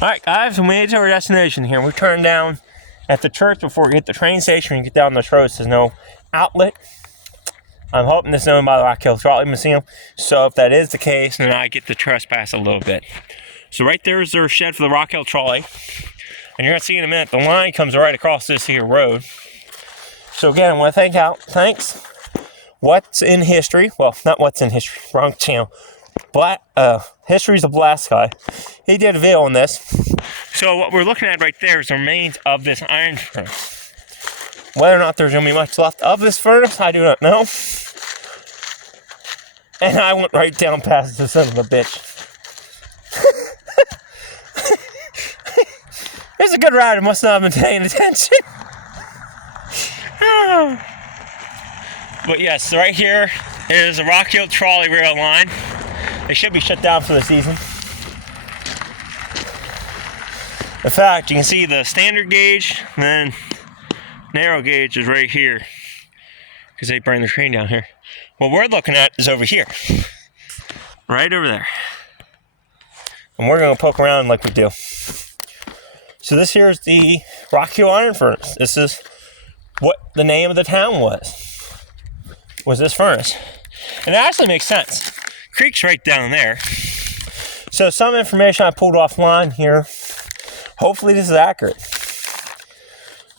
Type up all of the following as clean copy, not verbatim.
Alright guys, we made it to our destination here. We turned down at the church before we hit the train station. You get down this road, there's no outlet. I'm hoping this is owned by the Rockhill Trolley Museum. So if that is the case, then I get to trespass a little bit. So right there is their shed for the Rockhill Trolley. And you're going to see in a minute, the line comes right across this here road. So again, I want to thanks What's in History. Well, not What's in History, wrong channel. History's a Blast guy. He did a video on this. So what we're looking at right there is the remains of this iron furnace. Whether or not there's going to be much left of this furnace, I do not know. And I went right down past the son of a bitch. It's a good ride. I must not have been paying attention. But yes, right here is the Rockhill trolley rail line. They should be shut down for the season. In fact, you can see the standard gauge, and then narrow gauge is right here, because they bring the train down here. What we're looking at is over here, right over there. And we're going to poke around like we do. So this here is the Rockhill Iron Furnace. This is what the name of the town was this furnace. And it actually makes sense. Creek's right down there. So some information I pulled offline here. Hopefully this is accurate.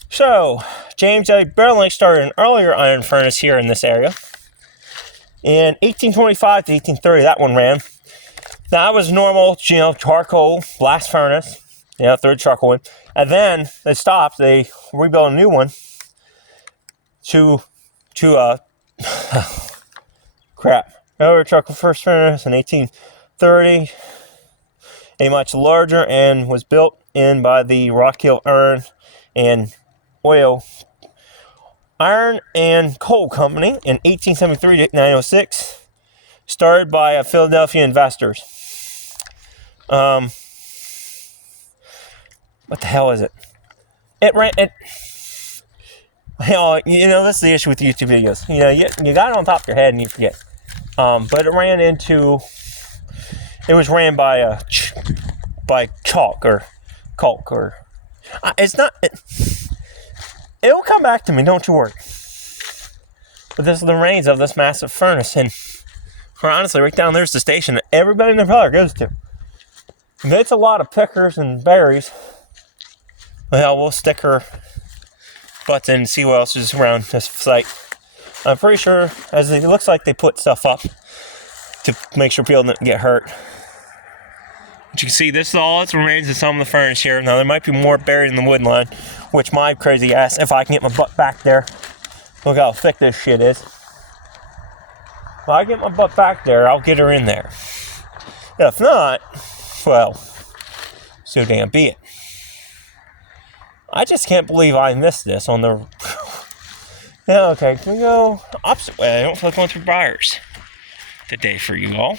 So James W. Berling started an earlier iron furnace here in this area. In 1825 to 1830, that one ran. That was normal, charcoal blast furnace. Third charcoal one. And then they stopped. They rebuilt a new one Another charcoal first furnace in 1830. A much larger, and was built in by the Rockhill Iron and Coal Company in 1873 to 1906. Started by Philadelphia investors. What the hell is it? This is the issue with YouTube videos. You got it on top of your head and you forget. But it was ran by chalk or caulk or. It's not. It'll come back to me. Don't you worry. But this is the remains of this massive furnace, and honestly, right down there's the station that everybody in the parlor goes to. And it's a lot of pickers and berries. Well, we'll stick our butts in and see what else is around this site. I'm pretty sure, as it looks like they put stuff up to make sure people don't get hurt. But you can see this is all that remains of some of the furnace here. Now there might be more buried in the wood line, which my crazy ass, if I can get my butt back there, look how thick this shit is. If I get my butt back there, I'll get her in there. If not, well, so damn be it. I just can't believe I missed this on the. Yeah, okay, can we go opposite way? I don't feel like going through briars today for you all.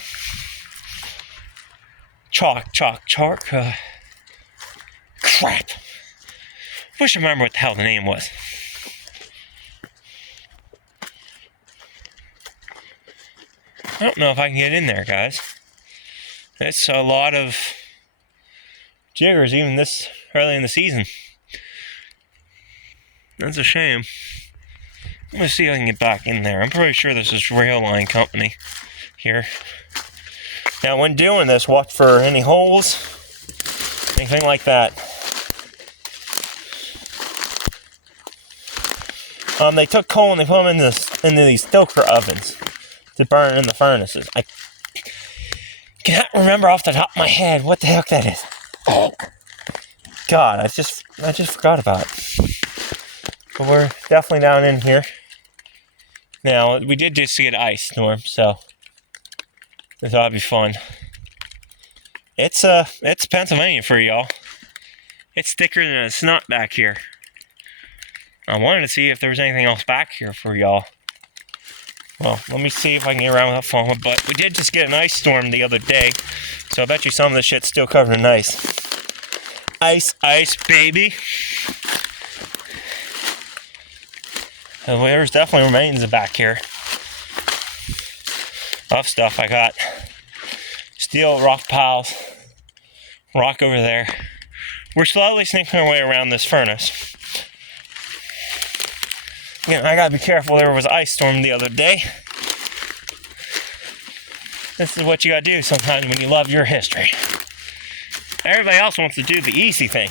Chalk. Crap. Wish I remember what the hell the name was. I don't know if I can get in there, guys. It's a lot of jiggers even this early in the season. That's a shame. I'm going to see if I can get back in there. I'm pretty sure this is Rail Line Company here. Now, when doing this, watch for any holes, anything like that. They took coal and they put them into these stoker ovens to burn in the furnaces. I cannot remember off the top of my head what the heck that is. Oh, God, I just forgot about it. But we're definitely down in here. Now, we did just see an ice storm, so this ought to be fun. It's Pennsylvania for y'all. It's thicker than a snot back here. I wanted to see if there was anything else back here for y'all. Well, let me see if I can get around without falling. But we did just get an ice storm the other day, so I bet you some of this shit's still covered in ice. Ice, baby. And there's definitely remains back here of stuff I got. Steel rock piles rock over there. We're slowly sneaking our way around this furnace. Again, I gotta be careful. There was an ice storm the other day. This is what you gotta do sometimes when you love your history. Everybody else wants to do the easy thing.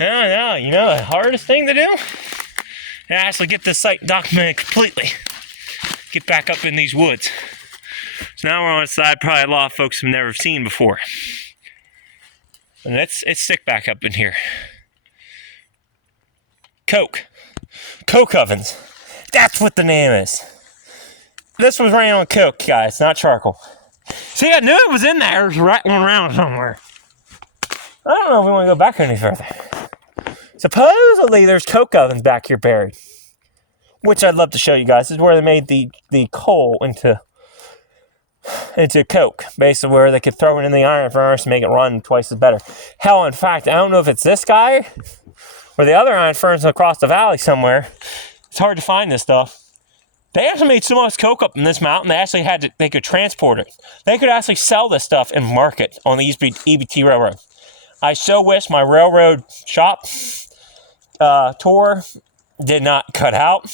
No, you know the hardest thing to do? Is actually get this site documented completely. Get back up in these woods. So now we're on a side probably a lot of folks have never seen before. And it's thick back up in here. Coke ovens. That's what the name is. This was ran on coke, guys, not charcoal. See, I knew it was in there. It was rattling around somewhere. I don't know if we want to go back any further. Supposedly, there's coke ovens back here buried, which I'd love to show you guys. This is where they made the coal into coke, basically where they could throw it in the iron furnace and make it run twice as better. Hell, in fact, I don't know if it's this guy or the other iron furnace across the valley somewhere. It's hard to find this stuff. They actually made so much coke up in this mountain, they could transport it. They could actually sell this stuff and market on the EBT Railroad. I so wish my railroad shop tour did not cut out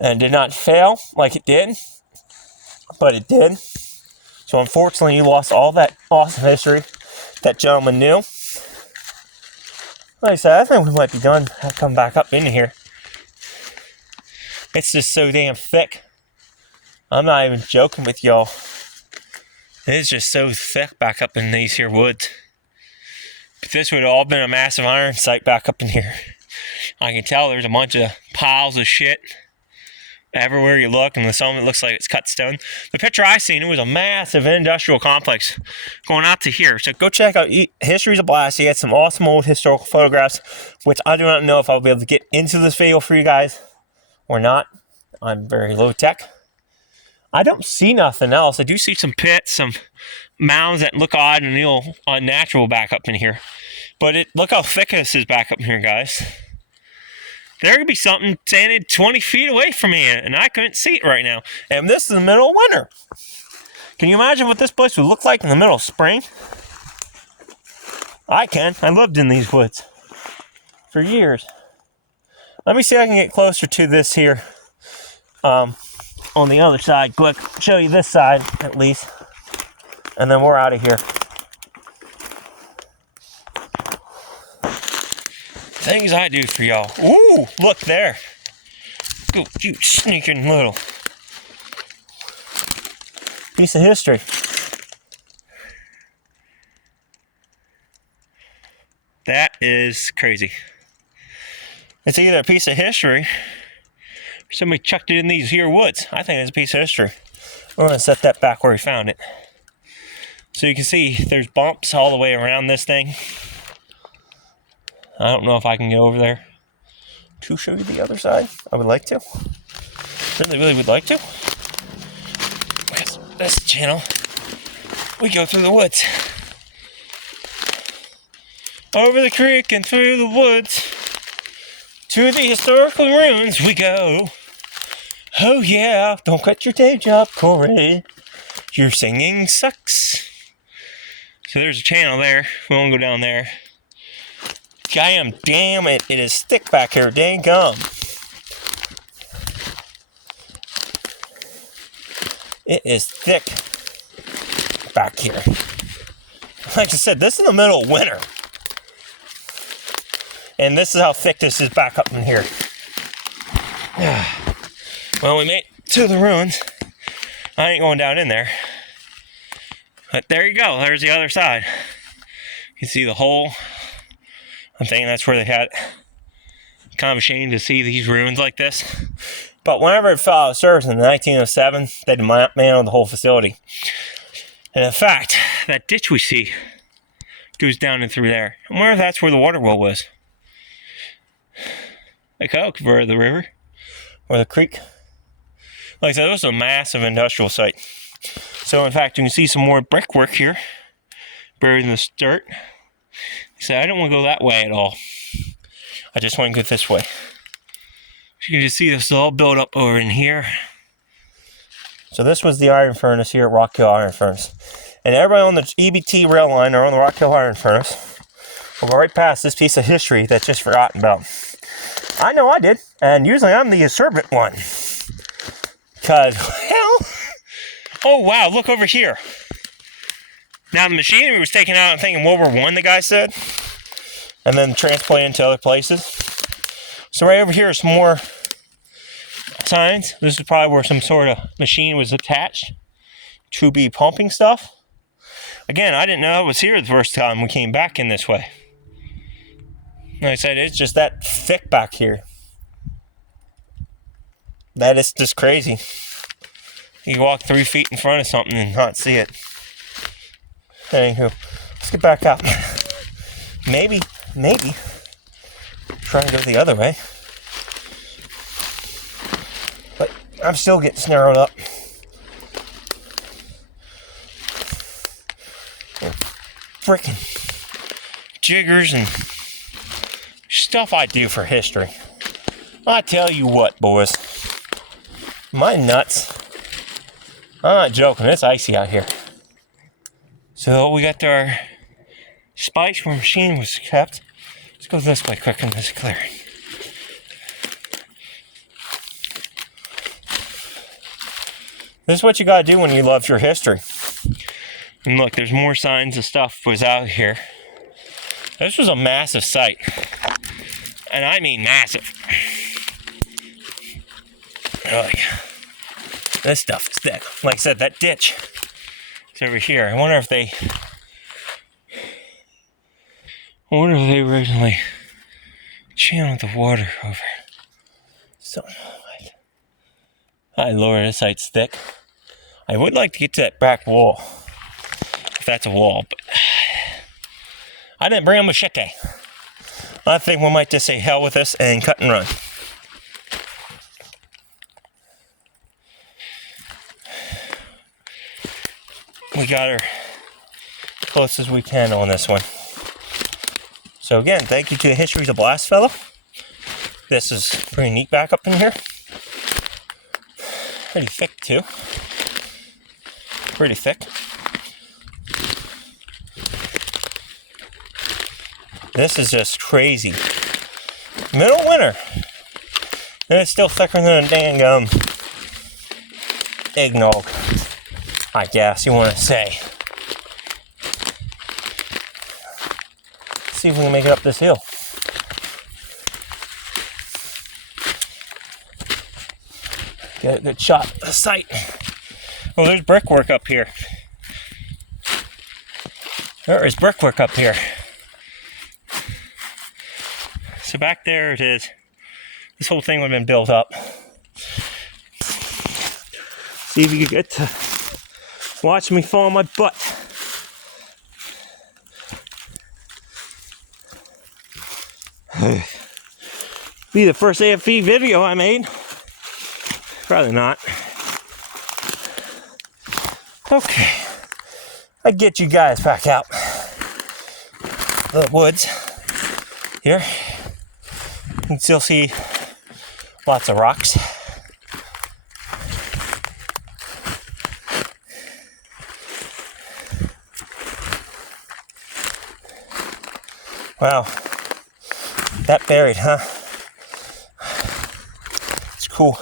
and did not fail like it did, but it did. So unfortunately, you lost all that awesome history that gentleman knew. Like I said, I think we might be done. I'll come back up in here. It's just so damn thick. I'm not even joking with y'all. It is just so thick back up in these here woods. But this would have all been a massive iron site back up in here. I can tell there's a bunch of piles of shit everywhere you look, and some of it looks like it's cut stone. The picture I seen, it was a massive industrial complex going out to here. So go check out History's a Blast. He had some awesome old historical photographs, which I do not know if I'll be able to get into this video for you guys or not. I'm very low tech. I don't see nothing else. I do see some pits, some mounds that look odd and a little unnatural back up in here. But look how thick this is back up in here, guys. There could be something standing 20 feet away from me, and I couldn't see it right now. And this is the middle of winter. Can you imagine what this place would look like in the middle of spring? I can. I lived in these woods for years. Let me see if I can get closer to this here on the other side. Quick, show you this side at least. And then we're out of here. Things I do for y'all. Ooh, look there. Go, you sneaking little piece of history. That is crazy. It's either a piece of history or somebody chucked it in these here woods. I think it's a piece of history. We're going to set that back where we found it. So you can see there's bumps all the way around this thing. I don't know if I can go over there to show you the other side. I would like to. Really would like to. Because this channel, we go through the woods. Over the creek and through the woods. To the historical ruins we go. Oh yeah, don't quit your day job, Corey. Your singing sucks. So there's a channel there. We won't go down there. Damn it, it is thick back here, dang gum. It is thick back here. Like I said, this is the middle of winter. And this is how thick this is back up in here. Well, we made it to the ruins. I ain't going down in there. But there you go, there's the other side. You can see the hole. I'm thinking that's where they had it. Kind of a shame to see these ruins like this. But whenever it fell out of service in 1907, they dismantled the whole facility. And in fact, that ditch we see goes down and through there. I wonder if that's where the water well was. Like over the river or the creek. Like I said, this was a massive industrial site. So in fact, you can see some more brickwork here, buried in this dirt. So I don't want to go that way at all. I just want to go this way. You can just see this all built up over in here. So this was the iron furnace here at Rockhill Iron Furnace. And everybody on the EBT rail line or on the Rockhill iron furnace will go right past this piece of history that's just forgotten about. I know I did, and usually I'm the observant one. Because, well, oh wow, look over here. Now the machinery was taken out, I think, in World War I, the guy said, and then transplanted to other places. So right over here are some more signs. This is probably where some sort of machine was attached to be pumping stuff. Again, I didn't know it was here the first time we came back in this way. Like I said, it's just that thick back here. That is just crazy. You can walk 3 feet in front of something and not see it. Anywho, let's get back up. Maybe, try and go the other way. But I'm still getting snarled up. Frickin' jiggers and stuff I do for history. I tell you what, boys. My nuts. I'm not joking, it's icy out here. So we got our spikes where machine was kept. Let's go this way quick in this clearing. This is what you gotta do when you love your history. And look, there's more signs of stuff was out here. This was a massive site. And I mean massive. Like, this stuff is thick. Like I said, that ditch is over here. I wonder if they originally channeled the water over. So, my lord, this site's thick. I would like to get to that back wall. If that's a wall, but I didn't bring a machete. I think we might just say hell with this and cut and run. We got her close as we can on this one. So again, thank you to History's a Blast fellow. This is pretty neat back up in here. Pretty thick too. Pretty thick. This is just crazy. Middle winter. And it's still thicker than a dang eggnog, I guess you want to say. Let's see if we can make it up this hill. Get a good shot of the site. Oh, there's brickwork up here. There is brickwork up here. So back there it is. This whole thing would have been built up. See if you can get to watch me fall on my butt. Be the first AFV video I made. Probably not. Okay. I get you guys back out. The woods. Here. You can still see lots of rocks. Wow. That buried, huh? It's cool.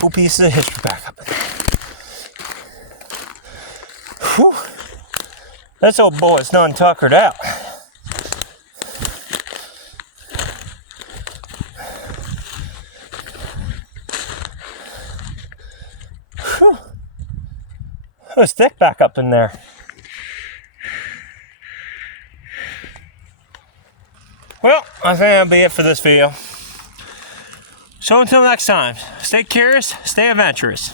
Cool pieces of history back up in there. Whew. This old boy's done tuckered out. Whew. It was thick back up in there. Well, I think that'll be it for this video. So until next time, stay curious, stay adventurous.